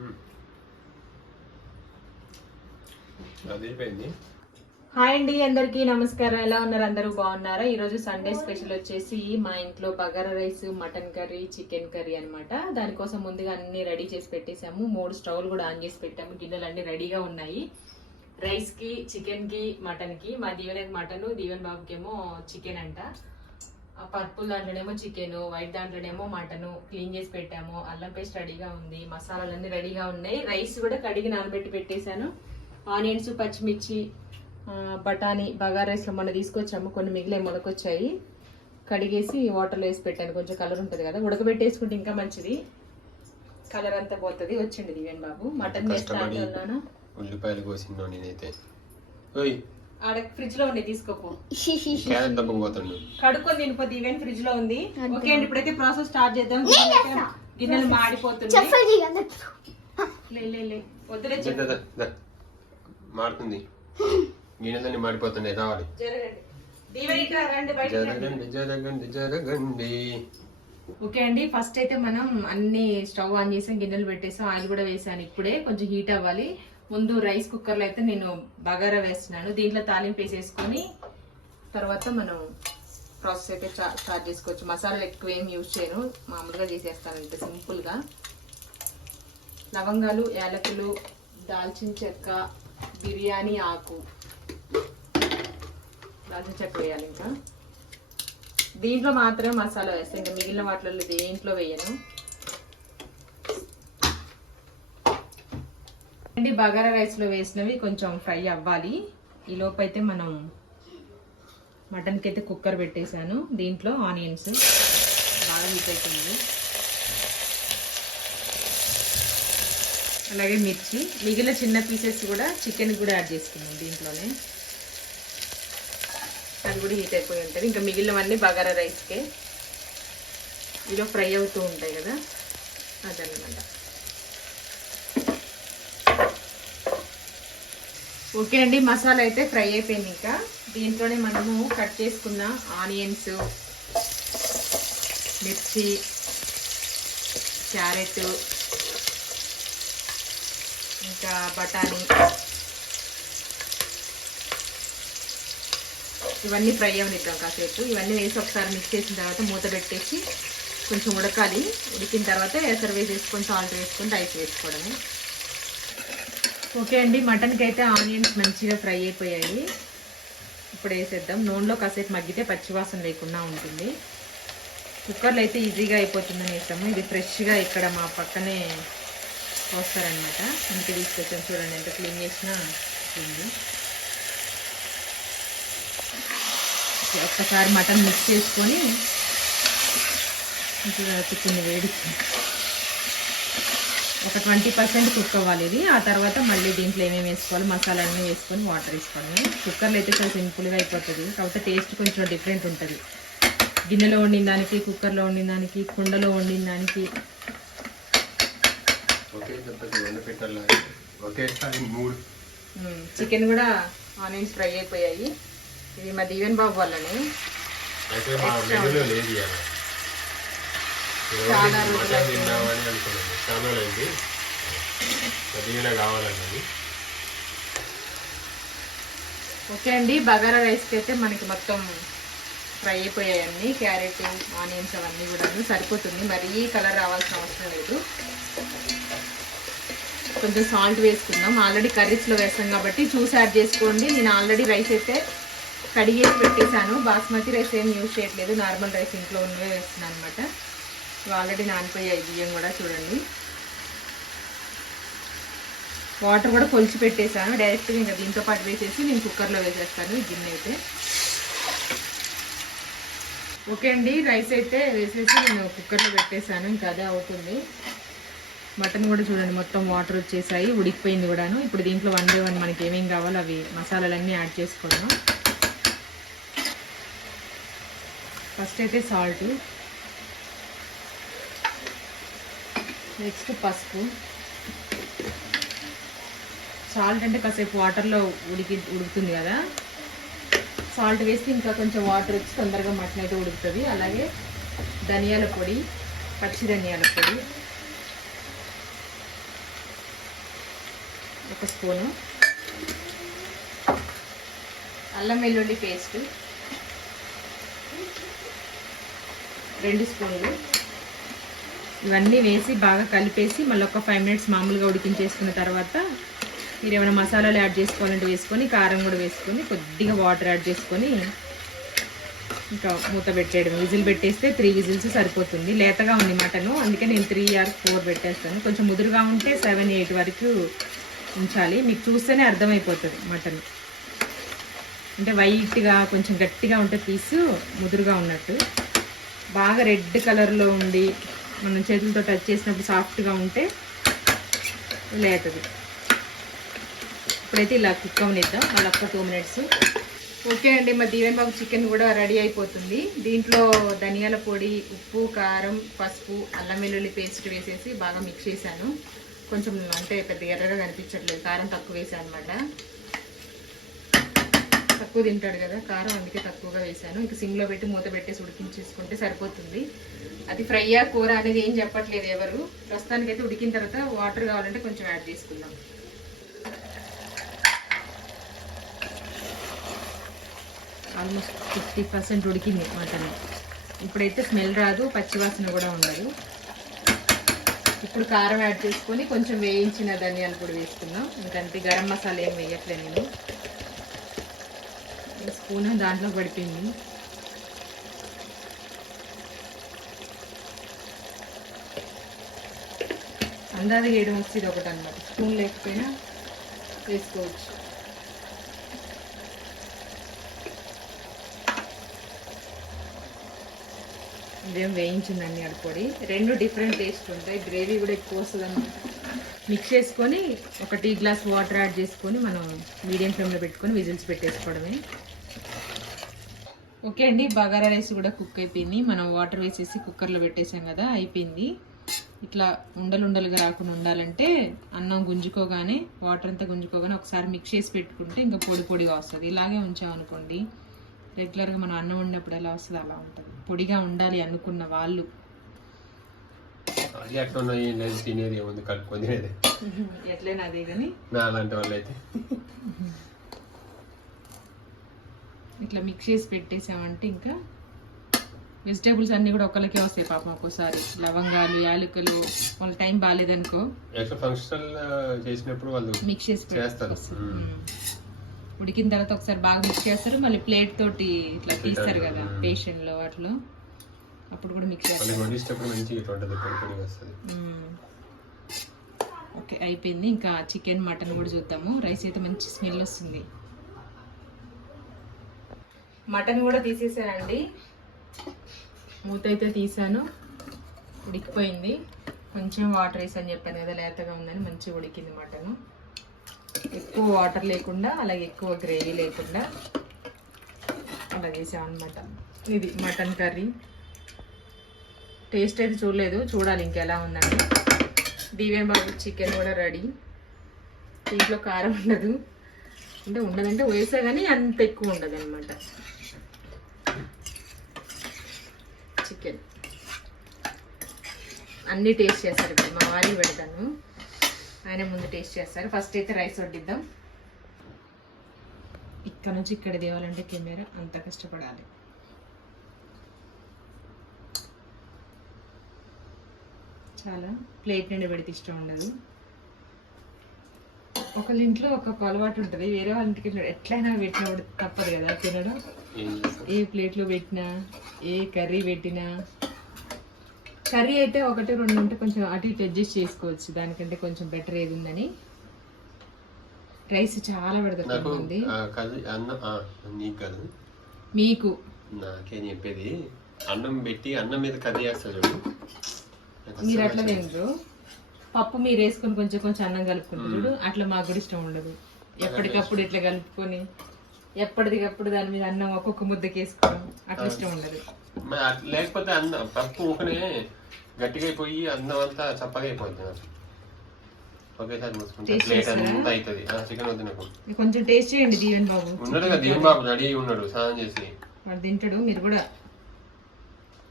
Mm. Hi అండి అందరికీ నమస్కారం. ఎలా ఉన్నారు? అందరూ బాగున్నారా? ఈరోజు సండే స్పెషల్ వచ్చేసి మా ఇంట్లో bagara rice mutton curry chicken curry అన్నమాట. దానికోసం ముందుగా అన్ని రెడీ చేసి పెట్టేసాము మూడు స్టవ్లు కూడా ఆన్ చేసి పెట్టాము. గిన్నెలు అన్ని రెడీగా ఉన్నాయి. రైస్కి చికెన్కి మటన్కి మా దీవెనకి మటన్ దీవెన్ బాబుకేమో చికెన్ అంట. పర్పుల్ దాంట్లోనేమో చికెన్ వైట్ దాంట్లోనేమో మటన్ క్లీన్ చేసి పెట్టాము. అల్లం పేస్ట్ రెడీగా ఉంది మసాలాలన్నీ రెడీగా ఉన్నాయి. రైస్ కూడా కడిగి నానబెట్టి పెట్టేశాను. ఆనియన్స్ పచ్చిమిర్చి బఠానీ బగారా రైస్లో మొన్న తీసుకొచ్చాము. కొన్ని మిగిలే మొలకొచ్చాయి. కడిగేసి వాటర్లో వేసి పెట్టాను. కొంచెం కలర్ ఉంటుంది కదా. ఉడకబెట్టేసుకుంటే ఇంకా మంచిది. కలర్ అంతా పోతుంది. వచ్చింది దివ్యాన్ బాబు. మటన్ వేస్తా ఉల్లిపాయలు కోసినో నేనైతే. ఆడ ఫ్రిడ్జ్లో ఉండి తీసుకోపో. క్యారెట్ దప్పకపోతాడు కడుక్కొని తినిపో దివ్యాన్ ఫ్రిడ్జ్లో ఉంది. ఓకే అండి ఇప్పుడైతే ప్రాసెస్ స్టార్ట్ చేద్దాం. గిన్నెలు మాడిపోతున్నాయి. లే లే లే. వద్దులే. మారుతుంది గిన్నెలన్నీ మాడిపోతున్నాయి రావాలి. జరగండి జరగండి జరగండి. ఓకే అండి ఫస్ట్ అయితే మనం అన్ని స్టవ్ ఆన్ చేసాం గిన్నెలు పెట్టేసాం ఆయిల్ కూడా వేసాను ఇప్పుడే కొంచెం హీట్ అవ్వాలి. ముందు రైస్ కుక్కర్లో అయితే నేను బగారా వేస్తున్నాను. దీంట్లో తాలింపు వేసేసుకొని తర్వాత మనం ప్రాసెస్ అయితే స్టార్ట్ చేసుకోవచ్చు. మసాలాలు ఎక్కువ ఏం యూజ్ చేయను. మామూలుగా చేసేస్తాను ఇంత సింపుల్గా. లవంగాలు యాలకులు దాల్చిన చెక్క బిర్యానీ ఆకు దాల్చిన చెక్క వేయాలి ఇంకా. దీంట్లో మాత్రమే మసాలా వేస్తాను ఇంకా మిగిలిన వాటిలో దేంట్లో వేయను. అండి బగారా రైస్లో వేసినవి కొంచెం ఫ్రై అవ్వాలి. ఈ లోపైతే అయితే మనం మటన్కి అయితే కుక్కర్ పెట్టేశాను. దీంట్లో ఆనియన్స్ బాగా హీట్ అవుతుంది అలాగే మిర్చి మిగిలిన చిన్న పీసెస్ కూడా చికెన్ కూడా యాడ్ చేసుకున్నాం దీంట్లోనే. అది కూడా హీట్ అయిపోయి ఉంటుంది. ఇంకా మిగిలినవన్నీ బగారా రైస్కే ఇలో ఫ్రై అవుతూ ఉంటాయి కదా. అదనమాట ఓకే అండి మసాలా అయితే ఫ్రై అయిపోయింది ఇంకా. దీంట్లోనే మనము కట్ చేసుకున్న ఆనియన్స్ మిర్చి క్యారెట్ ఇంకా బఠానీ. ఇవన్నీ ఫ్రై అవనిద్దాం కాసేపు. ఇవన్నీ వేసి ఒకసారి మిక్స్ చేసిన తర్వాత మూత పెట్టేసి కొంచెం ఉడకాలి. ఉడికిన తర్వాత ఎసరు వేసేసుకొని సాల్ట్ వేసుకొని రైస్ వేసుకోవడమే. ఓకే అండి మటన్కి అయితే ఆనియన్స్ మంచిగా ఫ్రై అయిపోయాయి. ఇప్పుడు వేసేద్దాం. నూనెలో కాసేపు మగ్గితే పచ్చివాసన లేకుండా ఉంటుంది. కుక్కర్లో అయితే ఈజీగా అయిపోతుందని వేసాము. ఇది ఫ్రెష్గా ఇక్కడ మా పక్కనే వస్తారనమాట అందుకే తీసుకొచ్చాం. చూడండి ఎంత క్లీన్ చేసినా ఉంది ఓకే, ఒక్కసారి మటన్ మిక్స్ చేసుకొని మంచిగా తిక్కుంది వేడికి ఒక ట్వంటీ పర్సెంట్ కుక్ అవ్వాలి ఇది. ఆ తర్వాత మళ్ళీ దీంట్లో ఏమేమి వేసుకోవాలి మసాలా అన్నీ వేసుకొని వాటర్ వేసుకోవడమే. కుక్కర్లో అయితే చాలా సింపుల్గా అయిపోతుంది. కాకపోతే టేస్ట్ కొంచెం డిఫరెంట్ ఉంటుంది. గిన్నెలో వండిన దానికి కుక్కర్లో వండిన దానికి కుండలో వండిన దానికి. చికెన్ కూడా ఆనియన్స్ ఫ్రై అయిపోయాయి. ఇది మా దీవెన్ బాబు వల్లనే. ఇవాళ. చాలా రోజులు మటన్ తిందామని కావాలన్నది. ఓకే అండి బగారా రైస్కి అయితే మనకి మొత్తం ఫ్రై అయిపోయాయి అన్ని క్యారెట్ ఆనియన్స్ అవన్నీ కూడా సరిపోతుంది. మరీ కలర్ రావాల్సిన అవసరం లేదు. కొంచెం సాల్ట్ వేసుకుందాం. ఆల్రెడీ కర్రీస్లో వేస్తాం కాబట్టి చూసి యాడ్ చేసుకోండి. నేను ఆల్రెడీ రైస్ అయితే కడిగేసి పెట్టేశాను. బాస్మతి రైస్ ఏం యూజ్ చేయట్లేదు. నార్మల్ రైస్ ఇంట్లో ఉన్నవే వేస్తున్నాను అనమాట ఆల్రెడీ నానిపోయాయి. బియ్యం కూడా చూడండి. వాటర్ కూడా కొలిచి పెట్టేశాను డైరెక్ట్గా ఇంకా దీంతో పాటు వేసేసి నేను కుక్కర్లో వేసేస్తాను. ఈ గిన్నె అయితే. ఓకే అండి రైస్ అయితే వేసేసి నేను కుక్కర్లో పెట్టేశాను ఇంకా అదే అవుతుంది. మటన్ కూడా చూడండి మొత్తం వాటర్ వచ్చేసాయి. ఉడికిపోయింది కూడాను. ఇప్పుడు దీంట్లో వన్ బై వన్ మనకి ఏమేం కావాలో అవి మసాలాలన్నీ యాడ్ చేసుకోవడం. ఫస్ట్ అయితే సాల్ట్ నెక్స్ట్ పసుపు. సాల్ట్ అంటే కాసేపు వాటర్లో ఉడికి ఉడుకుతుంది కదా. సాల్ట్ వేసి ఇంకా కొంచెం వాటర్ వచ్చి తొందరగా మటన్ అయితే ఉడుకుతుంది. అలాగే ధనియాల పొడి పచ్చి ధనియాల పొడి. ఒక స్పూను. అల్లం వెల్లుల్లి పేస్ట్. రెండు స్పూన్లు. ఇవన్నీ వేసి బాగా కలిపేసి మళ్ళీ ఒక ఫైవ్ మినిట్స్ మామూలుగా ఉడికించేసుకున్న తర్వాత మీరు ఏమైనా మసాలాలు యాడ్ చేసుకోవాలంటే వేసుకొని కారం కూడా వేసుకొని కొద్దిగా వాటర్ యాడ్ చేసుకొని ఇంకా మూత పెట్టేయడం విజిల్ పెట్టేస్తే త్రీ విజిల్స్ సరిపోతుంది. లేతగా ఉంది మటను. అందుకే నేను త్రీ ఆర్ ఫోర్ పెట్టేస్తాను. కొంచెం ముదురుగా ఉంటే సెవెన్ ఎయిట్ వరకు ఉంచాలి. మీకు చూస్తేనే అర్థమైపోతుంది మటన్. అంటే వైట్గా కొంచెం గట్టిగా ఉంటే పీసు ముదురుగా ఉన్నట్టు. బాగా రెడ్ కలర్లో ఉండి మనం చేతులతో టచ్ చేసినప్పుడు సాఫ్ట్గా ఉంటే లేతది. ఇప్పుడైతే ఇలా కుక్ అవనిద్దాం. మళ్ళీ ఒక్క టూ మినిట్స్ ఓకే అండి మా దీవెన్ బాబు చికెన్ కూడా రెడీ అయిపోతుంది. దీంట్లో ధనియాల పొడి ఉప్పు కారం పసుపు అల్లం వెల్లుల్లి పేస్ట్ వేసేసి బాగా మిక్స్ చేశాను. కొంచెం అంటే పెద్ద ఎర్రగా కనిపించట్లేదు. కారం తక్కువ వేసాను అనమాట తక్కువ తింటాడు కదా కారం అందుకే తక్కువగా వేసాను ఇంకా సిమ్లో పెట్టి మూత పెట్టేసి ఉడికించేసుకుంటే సరిపోతుంది. అది ఫ్రైయా కూర అనేది ఏం చెప్పట్లేదు ఎవరు. ప్రస్తుతానికైతే ఉడికిన తర్వాత వాటర్ కావాలంటే కొంచెం యాడ్ చేసుకుందాం. ఆల్మోస్ట్ ఫిఫ్టీ పర్సెంట్ ఉడికింది మటన్. ఇప్పుడైతే స్మెల్ రాదు పచ్చివాసన కూడా ఉండదు. ఇప్పుడు కారం యాడ్ చేసుకొని కొంచెం వేయించిన ధనియాలు కూడా వేసుకున్నాం ఇంకంతే గరం మసాలా ఏం వేయట్లేదు నేను. స్పూన్ దాంట్లో పడిపోయింది. అందాది వేయడం వచ్చేది ఒకటి అనమాట స్పూన్ లేకపోయినా వేసుకోవచ్చు. ఇదేం వేయించిందండి పొడి రెండు డిఫరెంట్ టేస్ట్ ఉంటాయి. గ్రేవీ కూడా ఎక్కువ వస్తుంది మిక్స్ చేసుకొని ఒక టీ గ్లాస్ వాటర్ యాడ్ చేసుకొని మనం మీడియం ఫ్లేమ్లో పెట్టుకొని విజిల్స్ పెట్టేసుకోవడమే. ఓకే అండి బగారా రైస్ కూడా కుక్ అయిపోయింది. మనం వాటర్ వేసేసి కుక్కర్లో పెట్టేసాం కదా అయిపోయింది. ఇట్లా ఉండలు ఉండలుగా రాకుండా ఉండాలంటే అన్నం గుంజుకోగానే వాటర్ అంతా గుంజుకోగానే ఒకసారి మిక్స్ చేసి పెట్టుకుంటే ఇంకా పొడి పొడిగా వస్తుంది. ఇలాగే ఉంచామనుకోండి. రెగ్యులర్గా మనం అన్నం వండినప్పుడు ఎలా వస్తుంది అలా ఉంటుంది. పొడిగా ఉండాలి అనుకున్న వాళ్ళు. అది అట్లా ఉన్నాయి ఏం లేదు తినేది ఏముంది కలుపుకొని తినేది. ఎట్లయినా అదే కానీ నా అలాంటి వాళ్ళు అయితే ఇట్లా మిక్స్ చేసి పెట్టేసామంటే ఇంకా వెజిటేబుల్స్ అన్నీ కూడా ఒకరికే వస్తాయి పాపం ఒక్కోసారి. లవంగాలు యాలకులు వాళ్ళ టైం బాగాలేదనుకో ఎట్లా ఫంక్షనల్ చేసినప్పుడు వాళ్ళు మిక్స్ చేసి చేస్తారు. ఉడికిన తర్వాత ఒకసారి బాగా మిక్స్ చేస్తారు. మళ్ళీ ప్లేట్ తోటి ఇట్లా తీస్తారు కదా. పేషెంట్లో అట్లా అప్పుడు కూడా మిక్స్ చేస్తారు. ఓకే అయిపోయింది. ఇంకా చికెన్ మటన్ కూడా చూద్దాము. రైస్ అయితే మంచి స్మెల్ వస్తుంది. మటన్ కూడా తీసేసానండి. మూత అయితే తీసాను. ఉడికిపోయింది. కొంచెం వాటర్ వేసి అని చెప్పాను కదా లేతగా ఉందని మంచిగా ఉడికింది మటన్. ఎక్కువ వాటర్ లేకుండా అలాగే ఎక్కువ గ్రేవీ లేకుండా అలా చేసామన్నమాట. ఇది మటన్ కర్రీ. టేస్ట్ అయితే చూడలేదు చూడాలి ఇంకెలా ఉందని. దివ్యం బాబు చికెన్ కూడా రెడీ. దీంట్లో కారం ఉండదు. అంటే ఉండదంటే వేసా కానీ అంత ఎక్కువ ఉండదు అనమాట చికెన్. అన్నీ టేస్ట్ చేస్తారు ఇప్పుడు మా వారికి పెడతాను. ఆయన ముందు టేస్ట్ చేస్తారు. ఫస్ట్ అయితే రైస్ వడ్డిద్దాం. ఇక్కడ నుంచి ఇక్కడ తేవాలంటే కెమెరా అంత కష్టపడాలి. చాలా ప్లేట్ నిండి పెడితే ఇష్టం ఉండదు. ఒకళ్ళ ఇంట్లో ఒక్కొక్క అలవాటు ఉంటుంది. వేరే వాళ్ళ ఇంటికి ఎట్లయినా పెట్టినప్పుడు తప్పదు కదా తినడం. ఏ ప్లేట్లో పెట్టినా ఏ కర్రీ పెట్టినా కర్రీ అయితే ఒకటి రెండు ఉంటే కొంచెం అటు ఇటు అడ్జస్ట్ చేసుకోవచ్చు. దానికంటే కొంచెం బెటర్ ఏది ఉందని. రైస్ చాలా కాదు. మీకు? నాకేం చెప్పేది అన్నం పెట్టి అన్నం మీద కర్రీ అస్సలు మీరు అట్లా. తినరు పప్పు మీరు వేసుకొని కొంచెం కొంచెం అన్నం కలుపుకుంటారు చూడు. అట్లా మాకు కూడా ఇష్టం ఉండదు. ఎప్పటికప్పుడు ఇట్లా కలుపుకొని ఎప్పటికప్పుడు దాని మీద అన్నం ఒక్కొక్క ముద్దకి వేసుకోవడం అట్లా ఇష్టం ఉండదు. లేకపోతే అన్నం పప్పు ఊకనే గట్టిగా అయిపోయి అన్నం అంతా చప్పగా అయిపోతుంది నాకు. ఒకేసారి ప్లేట్? అంతా అవుతుంది చికెన్ వద్దు నాకు కొంచెం టేస్ట్ చేయండి దీవెన్ బాబు. ఉన్నాడు కదా దీవెన్ బాబు రెడీ ఉన్నాడు స్నానం చేసి. వాడు తింటాడు మీరు కూడా.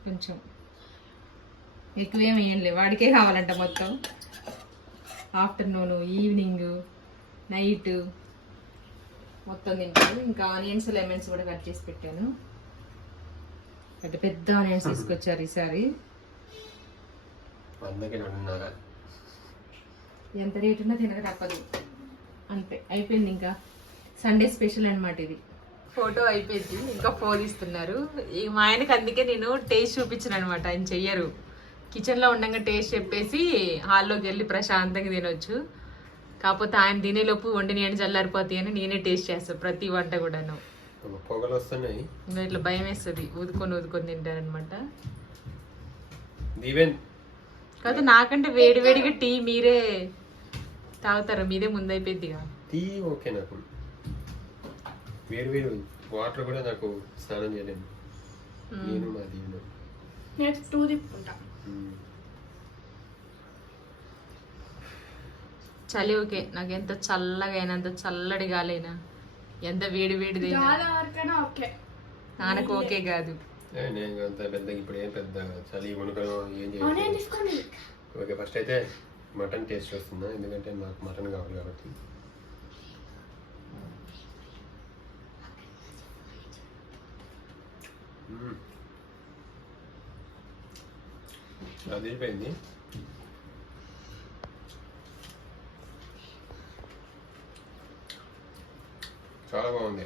కొంచెం ఎక్కువేం వేయండి వాడికే కావాలంట మొత్తం. Afternoon evening night. మొత్తం తింటారు ఇంకా ఆనియన్స్ లెమన్స్ కూడా కట్ చేసి పెట్టాను. పెద్ద పెద్ద ఆనియన్స్ తీసుకొచ్చారు ఈసారి. ఎంత రేట్ ఉన్నా తినక తప్పదు. అంతే అయిపోయింది ఇంకా. సండే స్పెషల్ అన్నమాట ఇది. ఫోటో అయిపోయింది ఇంకా ఫోన్ ఇస్తున్నారు. ఈ మా ఆయనకి అందుకే నేను టేస్ట్ చూపించాను అనమాట ఆయన చెయ్యరు. కిచెన్లో ఉండగా టేస్ట్ చెప్పేసి హాల్లోకి వెళ్ళి ప్రశాంతంగా తినొచ్చు. కాకపోతే ఆయన తినేలోపు వండిని అని చల్లారిపోతాయి అని నేనే టేస్ట్ చేస్తాను ప్రతి వంట కూడాను. పొగలు వస్తున్నాయి. ఇట్లా భయం వేస్తుంది. ఊదుకొని ఊదుకొని తింటారనమాట దీవెన్. కాకపోతే నాకంటే వేడి వేడిగా టీ మీరే తాగుతారు. మీదే ముందైపోయిందిగా టీ ఓకే నాకు. వేరు వేరు వాటర్ కూడా నాకు స్నానం చేయలేను. నేను మా దీవెన. Next two తిప్పుకుంటా. మ్మ్. చలి ఓకే. నాకు ఎంత చల్లగా అయినా ఎంత చల్లడి గాలైనా ఎంత వేడి చాలా వరకైనా ఓకే. నాన్నకు ఓకే కాదు. ఇప్పుడు ఏం పెద్ద చలి వణుకను ఏం ఓకే ఫస్ట్ అయితే మటన్ టేస్ట్ వస్తుందా? ఎందుకంటే నాకు మటన్ కావాలి కాబట్టి. అది అయిపోయింది చాలా బాగుంది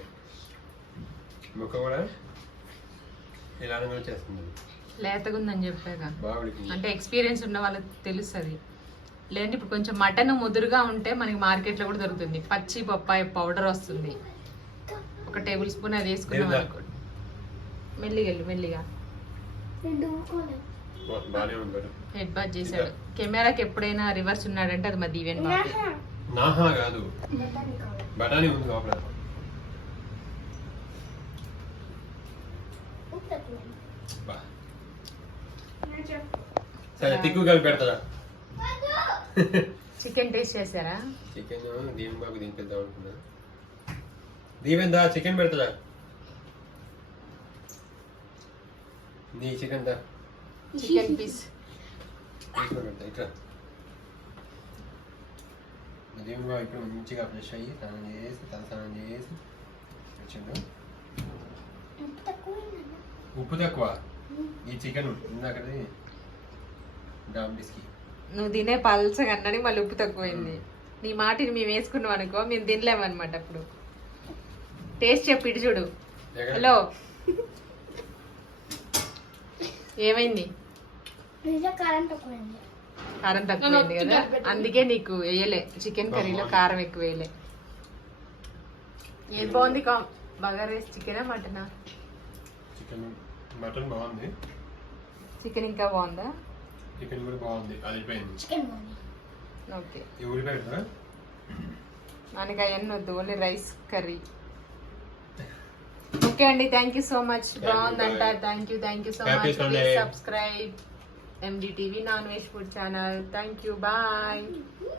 ముక్క కూడా ఇలానే కూడా చేస్తుంది. లేతగా ఉందని చెప్పాక అంటే ఎక్స్పీరియన్స్ ఉన్న వాళ్ళకి తెలుస్తుంది. లేదంటే ఇప్పుడు కొంచెం మటన్ ముదురుగా ఉంటే మనకి మార్కెట్లో కూడా దొరుకుతుంది. పచ్చి బొప్పాయి పౌడర్ వస్తుంది. ఒక టేబుల్ స్పూన్ అది వేసుకున్నాం? అనుకో మెల్లిగా వెళ్ళు మెల్లిగా. హెడ్ బాత్ చేశాడు. కెమెరాకి ఎప్పుడైనా రివర్స్ ఉన్నాడంటే అది మా దీవెన్ బాబు. నాహా. కాదు. బఠానీ ఉంది లోపల బా. సరే తిక్కు కలిపి పెడతారా చికెన్ టేస్ట్ చేశారా? చికెన్ దీవెన్ బాబు తినిపిద్దాం అనుకున్నా. దీవెన్ దా చికెన్ పెడతారా నీ చికెన్ దా. Chicken piece. ఇట్లా దీవెన్ బాబు ఇప్పుడు మంచిగా ఫ్రెష్ అయ్యి స్నానం చేసి తల స్నానం చేసి వచ్చిండు. ఉప్పు తక్కువ. ఈ చికెన్ ఇందాకది నువ్వు తినే పల్చగా అన్నని మళ్ళీ ఉప్పు తక్కువైంది. నీ మాటిని మేము వేసుకున్నాం అనుకో మేము తినలేమన్నమాట అప్పుడు. టేస్ట్ చెప్పి ఇటు చూడు. హలో. ఏమైంది? కారం తక్కువైంది. కదా? అందుకే నీకు వేయలే. చికెన్ కర్రీలో కారం ఎక్కువ వేయలే ఏది బాగుంది కా? బగారా రైస్ చికెనా మటనా? చికెన్ మటన్ బాగుంది. చికెన్ ఇంకా బాగుందా? చికెన్ కూడా బాగుంది అది అయిపోయింది చికెన్ పోయింది ఓకే. ఉల్లిపాయ పెడతారా? మనకి అవన్నీ వద్దు ఓన్లీ రైస్ కర్రీ. ఓకే అండి థ్యాంక్ యూ సో మచ్ బాగుందంట. Thank you thank you so much subscribe MD TV non veg food channel thank you bye